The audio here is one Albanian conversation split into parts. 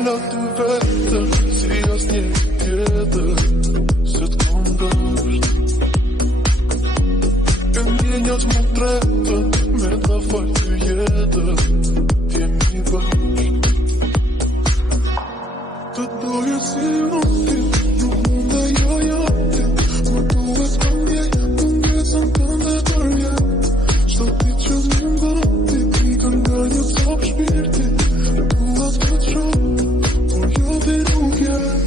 falla ty vetër, si as një tjetër, se t'kom dësht. E ndjenjat më tretën, me ta falë ty jetër, t'jemi bashk. Të doje si unë ti, nuk mund e joja ti, më duhet këndjej, mungesën tënde për jet. Shto ti që mungon ti, ikën nga një cop shpirti, duhet të qohë, por jo ti nuk jet.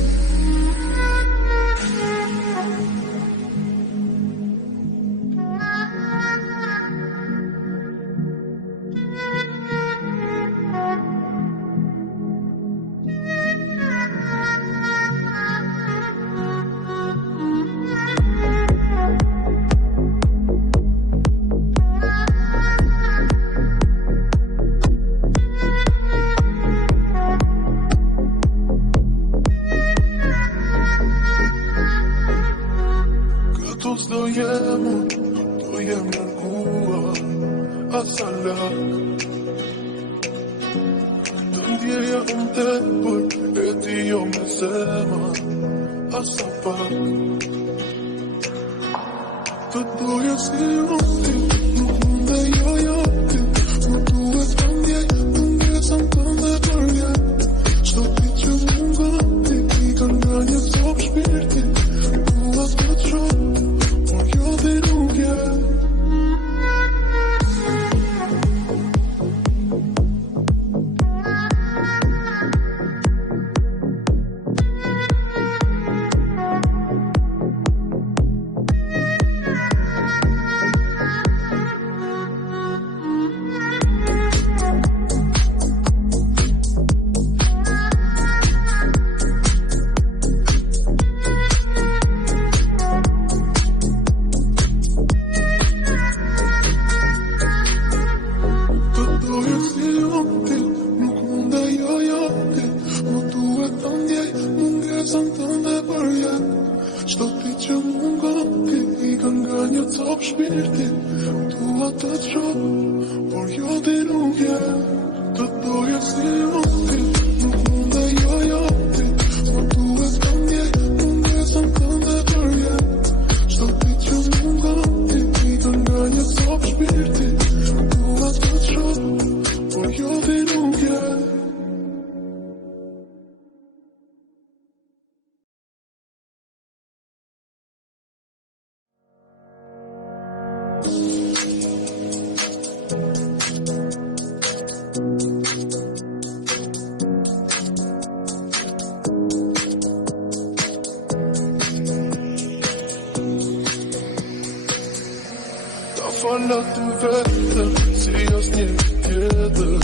Falla ty vetër, si as një tjetër,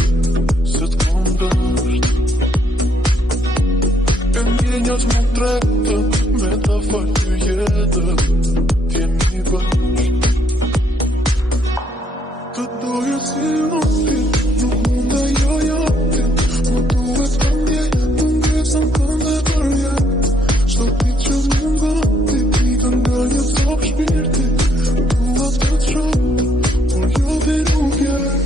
se t'kom dësht. E ndjenjat më tretën, me ta falë ty jetër, t'jemi bashk. Të doje si unë ti, nuk mund e joja ti, më duhet këndjej, mungesën tënde për jet. Shto ti që mungon ti, ikën nga një cop shpirti, duhet të qohë, por jo ti nuk jet.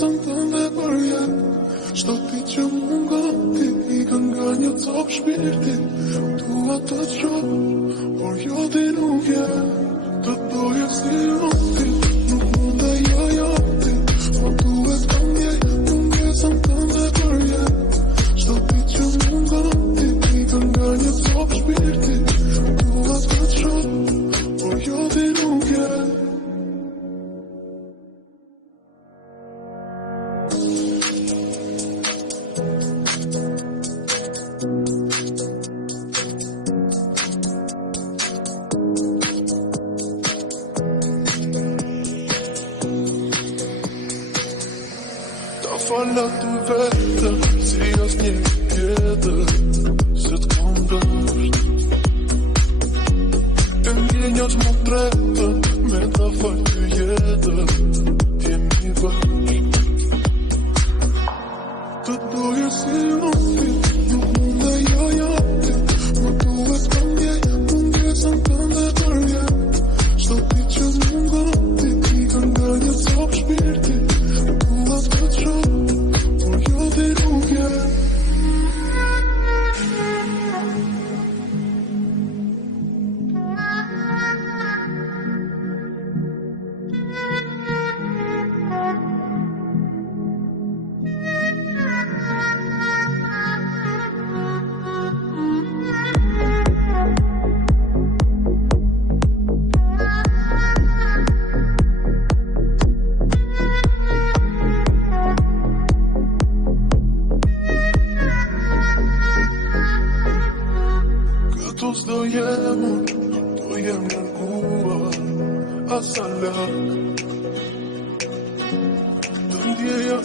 mungesën tënde për jetë. Çdo ti që mungon ti ikën nga një cop shpirti. Dua të të shoh, por jo ti nuk je. Të doje si unë ti, nuk mund të jo ti. Po duhet të ndjej mungesën tënde për jetë. Çdo ti që mungon ti ikën nga një cop shpirti. Dua të të shoh, por jo ti nuk je. Fala të vetë, si asnjë tjetër, se të kam dësht. E ndjenjat më tretën, me ta fal të jetën, t'jemi bashk. Të doje si unë ti, nuk mund të jo ti. Më duhet të ndjej mungesën tënde për jetë. Çdo ti që mungon ti, ikën nga një cop shpirti. Dua të të shoh, por jo ti nuk je. Do jem nërguar asala. Të ndjeja